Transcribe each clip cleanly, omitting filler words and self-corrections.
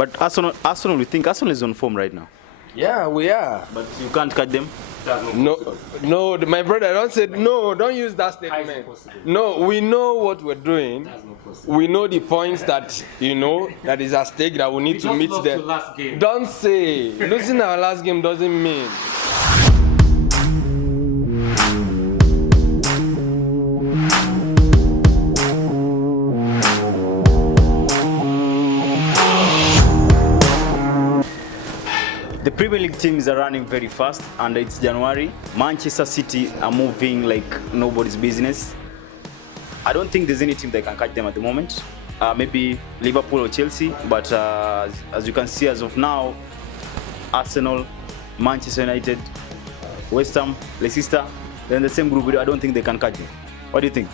But Arsenal, we think Arsenal is on form right now. Yeah, we are. But you can't catch them. No, my brother, don't say no. Don't use that statement. No, we know what we're doing. We know the points that that is at stake that we need to meet them. Don't say losing our last game doesn't mean. The Premier League teams are running very fast, and it's January. Manchester City are moving like nobody's business. I don't think there's any team that can catch them at the moment. Maybe Liverpool or Chelsea, but as you can see as of now, Arsenal, Manchester United, West Ham, Leicester, they're in the same group. I don't think they can catch them. What do you think?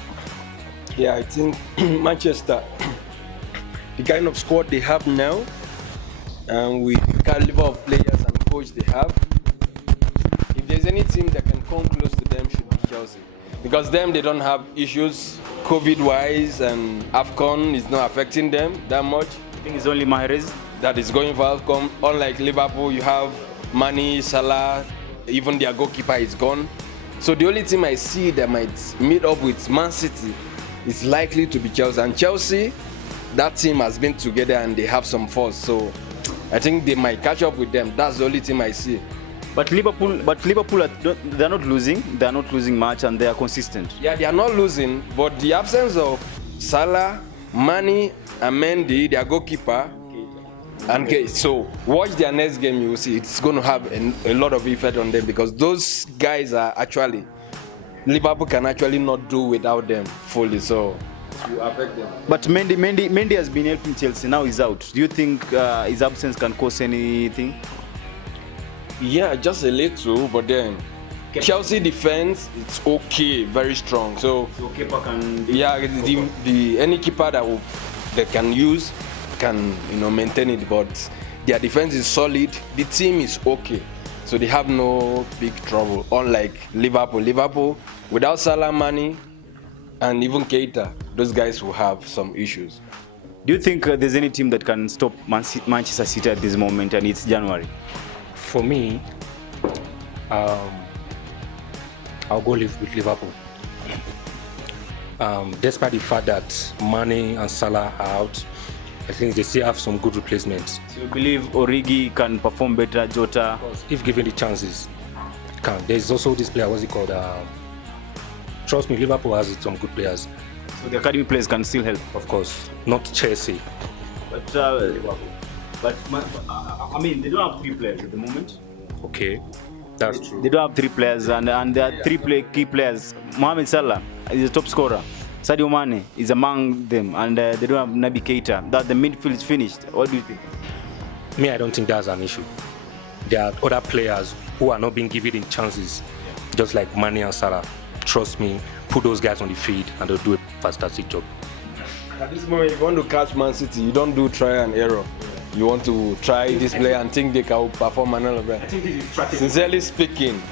Yeah, I think Manchester, the kind of squad they have now, and with the caliber of players and coach they have, if there's any team that can come close to them, should be Chelsea. Because they don't have issues COVID-wise, and AFCON is not affecting them that much. I think it's only Mahrez that is going for AFCON. Unlike Liverpool, you have Mane, Salah, even their goalkeeper is gone. So the only team I see that might meet up with Man City is likely to be Chelsea. And Chelsea, that team has been together and they have some force. So I think they might catch up with them. That's the only team I see. But Liverpool, they're not losing. They're not losing much, and they are consistent. Yeah, they are not losing, but the absence of Salah, Mane, and Mendy, their goalkeeper, and so watch their next game. You will see it's going to have a lot of effect on them, because those guys are actually, Liverpool can actually not do without them fully. So it will affect them. But Mendy has been helping Chelsea. Now he's out. Do you think his absence can cause anything? Yeah, just a little, but then Chelsea defense, it's okay, very strong. So keeper can any keeper that they can use can maintain it, but their defense is solid. The team is okay, so they have no big trouble. Unlike Liverpool without Salah, Mane, and even Keita, those guys will have some issues. Do you think there's any team that can stop Manchester City at this moment, and it's January? For me, I'll go with Liverpool. Despite the fact that Mane and Salah are out, I think they still have some good replacements. So you believe Origi can perform better, Jota? If given the chances, can. There's also this player, what's he called? Trust me, Liverpool has some good players. So the academy players can still help? Of course, not Chelsea. But I mean, they don't have 3 players at the moment. Okay, that's true. They don't have 3 players, and there are 3 key players. Mohamed Salah is the top scorer. Sadio Mane is among them, and they don't have Naby Keita. That the midfield is finished. What do you think? Me, I don't think that's an issue. There are other players who are not being given chances, just like Mane and Salah. Trust me, put those guys on the field, and they'll do a fantastic job. At this moment, if you want to catch Man City, you don't do try and error. You want to try this player and think they can perform another brand. I think this is strategy. Sincerely speaking,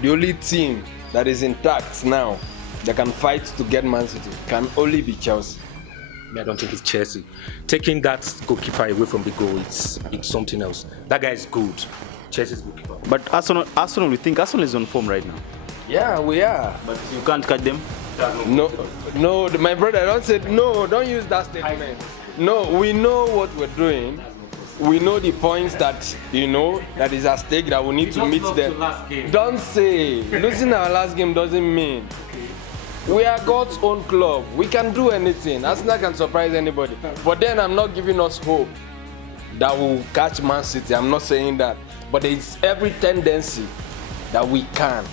the only team that is intact now that can fight to get Man City can only be Chelsea. I don't think it's Chelsea. Taking that goalkeeper away from the goal, it's something else. That guy is good. Chelsea's goalkeeper. But Arsenal, we think Arsenal is on form right now. Yeah, we are. But you can't catch them? No, my brother, don't say no. Don't use that statement. No, we know what we're doing. We know the points that that is at stake that we need to meet them. Don't say losing our last game doesn't mean. We are God's own club. We can do anything. Arsenal can surprise anybody. But then I'm not giving us hope that we'll catch Man City. I'm not saying that. But there is every tendency that we can.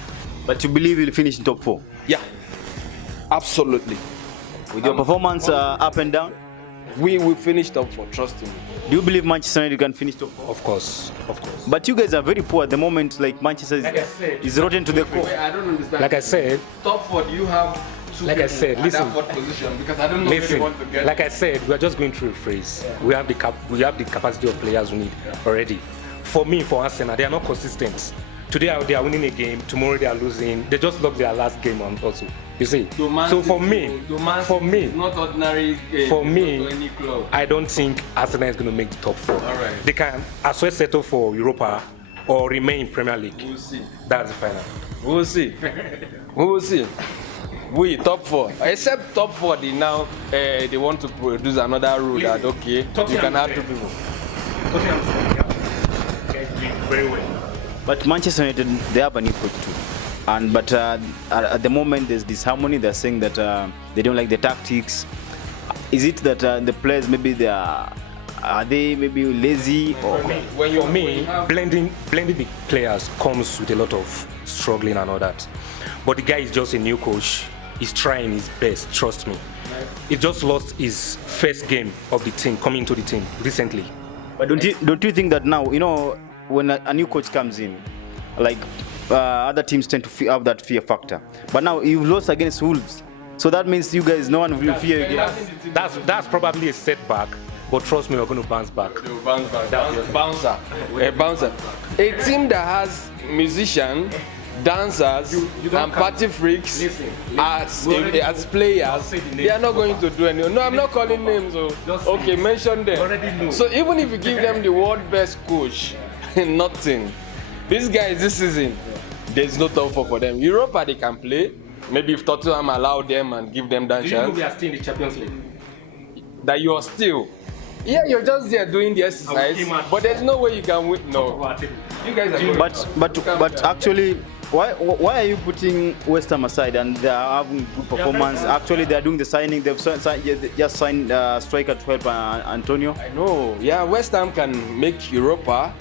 But you believe you'll finish in top 4? Yeah, absolutely. With your performance up and down? We will finish top 4, trust me. Do you believe Manchester United can finish top 4? Of course. But you guys are very poor at the moment. Like Manchester is rotten to the core. I don't understand. Like I said, top 4, do you have two like I said, at listen. that fourth position? Because I don't know listen, where they want to get. like I said, we are just going through a phase. Yeah. We have the capacity of players we need already. For me, for Arsenal, they are not consistent. Today they are winning a game, tomorrow they are losing. They just lost their last game also. You see? Man So City, for me, not ordinary. for me, not to any club. I don't think Arsenal is going to make the top 4. All right. They can as well settle for Europa or remain in Premier League. We'll see. That's the final. We'll see. We will see. We top 4, except top 4. They now they want to produce another rule that you can have 2 people. Very well. But Manchester United, they have a new coach too. But at the moment there's disharmony. They're saying that they don't like the tactics. Is it that the players maybe are they maybe lazy? Or For me, blending the players comes with a lot of struggling and all that. But the guy is just a new coach. He's trying his best. Trust me. He just lost his first game of the team, coming into the team recently. But don't you think that now, when a new coach comes in, like other teams tend to have that fear factor. But now you've lost against Wolves, so that means you guys, no one will fear again. That's probably a setback, but trust me, we're going to bounce back. Bouncer. A bouncer. A team that has musicians, dancers, and party freaks as players, they are not going to do anything. No, I'm not calling names. Okay, mention them. So even if you give them the world best coach, nothing. These guys this season, there's no top 4 for them. Europa they can play. Maybe if Tottenham allow them and give them that chance. We are still in the Champions League. That you are still. Yeah, you're just there doing the exercise, but there's no way you can win. No. You guys are good. But actually, why are you putting West Ham aside and they are having good performance? Actually, they are doing the signing. They've just signed striker to help Antonio. I know. Yeah, West Ham can make Europa.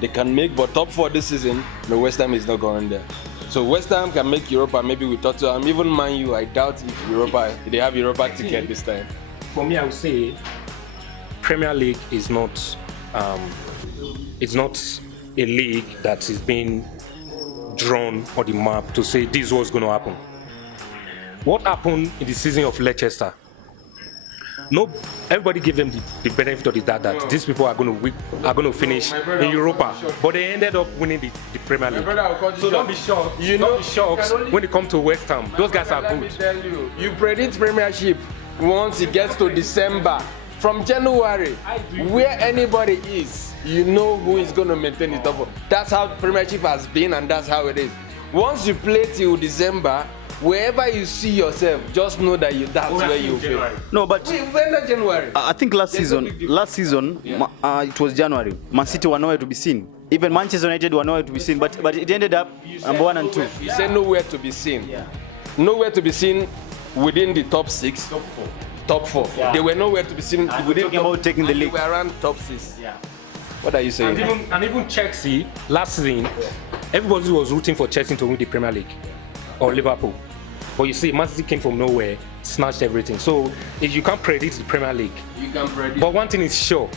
They can make, but top 4 this season, no, West Ham is not going there. So West Ham can make Europa, maybe with Tottenham. Even Man U, I doubt if they have Europa ticket this time. For me, I would say Premier League is not it's not a league that is being drawn on the map to say this was going to happen. What happened in the season of Leicester? No, everybody gave them the benefit of the doubt that these people are going to finish in Europa, but they ended up winning the Premier League. So don't be shocked. Don't be shocked when it comes to West Ham. Those guys are good. You predict Premiership once it gets to December. From January, where anybody is, you know who is going to maintain the top 4. That's how Premiership has been, and that's how it is. Once you play till December, wherever you see yourself, just know that that's where you feel. No, but we're not January. I think last season, it was January. Man City were nowhere to be seen. Even Manchester United were nowhere to be seen. But it ended up number 1 and 2. You say nowhere to be seen. Yeah. Nowhere to be seen within the top 6. Top 4. Yeah. They were nowhere to be seen within talking about taking the league. They were around top 6. Yeah. What are you saying? And even Chelsea last season, everybody was rooting for Chelsea to win the Premier League or Liverpool. But you see, Man City came from nowhere, snatched everything. So if you can't predict the Premier League, you can predict. But one thing is sure,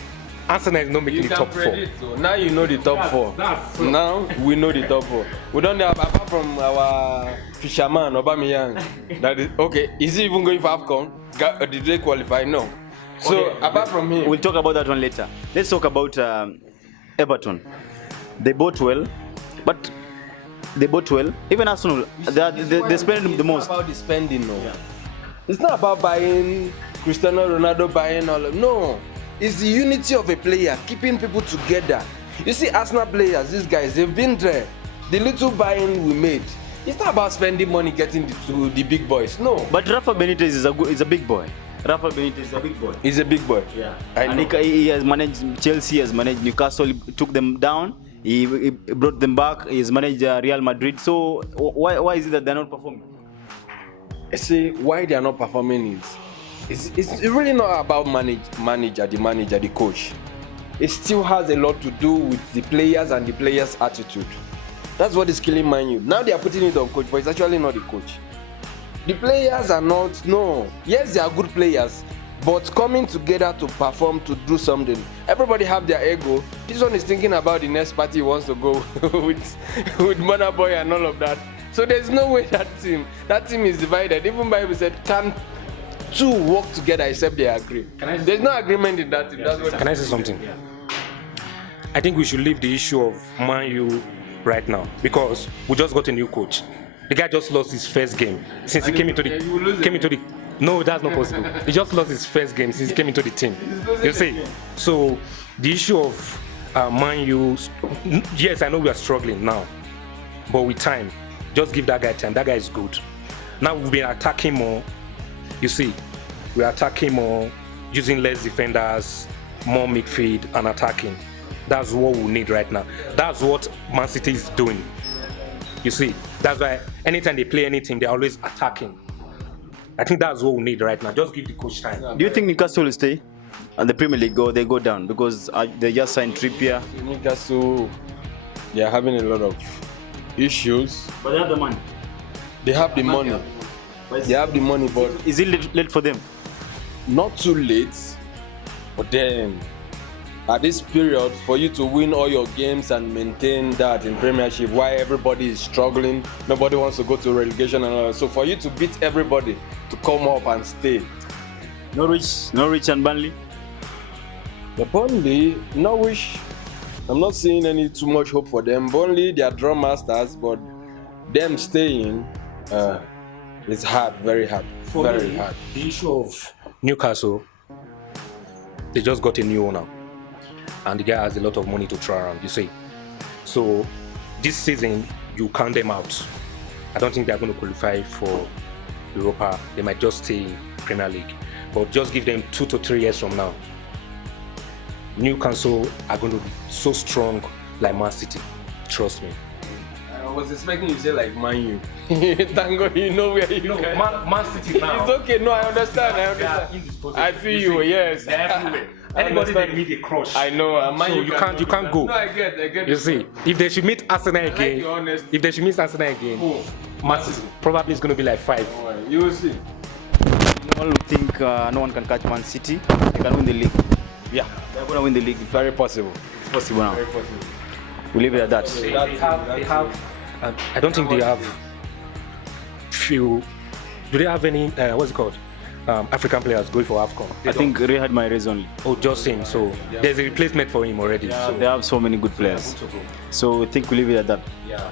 Arsenal is not making the top 4. Now you know the top 4. Now we know the top 4. We don't have, apart from our fisherman Aubameyang. That is okay. Is he even going for AFCON? Did they qualify? No. So apart from him, we'll talk about that one later. Let's talk about Everton. They bought well, but even Arsenal, they spend the most. It's not about the spending, no. Yeah. It's not about buying Cristiano Ronaldo, buying all. No, it's the unity of a player, keeping people together. You see, Arsenal players, these guys, they've been there. The little buying we made. It's not about spending money getting to the big boys. No. But Rafa Benitez is a big boy. Rafa Benitez is a big boy. He's a big boy. Yeah. And he has managed Chelsea, he has managed Newcastle, he took them down. He brought them back. He's managed Real Madrid. So why is it that they're not performing? See, why they are not performing is it's really not about the coach. It still has a lot to do with the players and the players' attitude. That's what is killing Man U. Now they are putting it on coach, but it's actually not the coach. The players are not. No. Yes, they are good players. But coming together to perform, to do something. Everybody have their ego. This one is thinking about the next party he wants to go with Mother Boy and all of that. So there's no way that team is divided. Even Bible said, can 2 work together except they agree? There's no agreement in that team. That's what Can I say something? Yeah. I think we should leave the issue of Man U right now because we just got a new coach. The guy just lost his first game since he came into the. No, that's not possible. He just lost his first game since he came into the team. You see, so the issue of Man U, yes, I know we are struggling now, but with time, just give that guy time. That guy is good. Now we've been attacking more. You see, we're attacking more, using less defenders, more midfield and attacking. That's what we need right now. That's what Man City is doing. You see, that's why anytime they play any team, they're always attacking. I think that's what we need right now. Just give the coach time. Do you think Newcastle will stay and the Premier League they go down? Because they just signed Trippier. Newcastle, they are having a lot of issues. But they have the money. They have the money. They have the money, but is it late for them? Not too late. But then, at this period, for you to win all your games and maintain that in Premiership, while everybody is struggling, nobody wants to go to relegation and all that. So for you to beat everybody, to come up and stay. Norwich and Burnley? The Burnley, Norwich, I'm not seeing any too much hope for them. Burnley, they are draw masters, but them staying is hard, very hard, very hard. The issue of Newcastle, they just got a new owner, and the guy has a lot of money to throw around, you see. So this season, you count them out. I don't think they're going to qualify for Europa. They might just stay in Premier League. But just give them 2 to 3 years from now, Newcastle are going to be so strong like Man City. Trust me. I was expecting you to say like Man U. Thank God you know where you No, Man City now. It's okay, no, I understand. I feel you, yes. They're everywhere. Anybody they need a crush. I know, Man So U you can't go. No, I get You see, if they should meet Arsenal again, your honesty. if they should meet Arsenal again, Man City probably is going to be like 5. You will see. No one would think no one can catch Man City. They can win the league. Yeah, They're going to win the league. very possible. It's possible now. Very possible. We leave it at that. They have. I don't think they have few. Do they have any? What's it called? African players going for AFCON. I think Rehad Mahrez only. Oh, just him. So there's a replacement for him already. So they have so many good players. So I think we leave it at that. Yeah.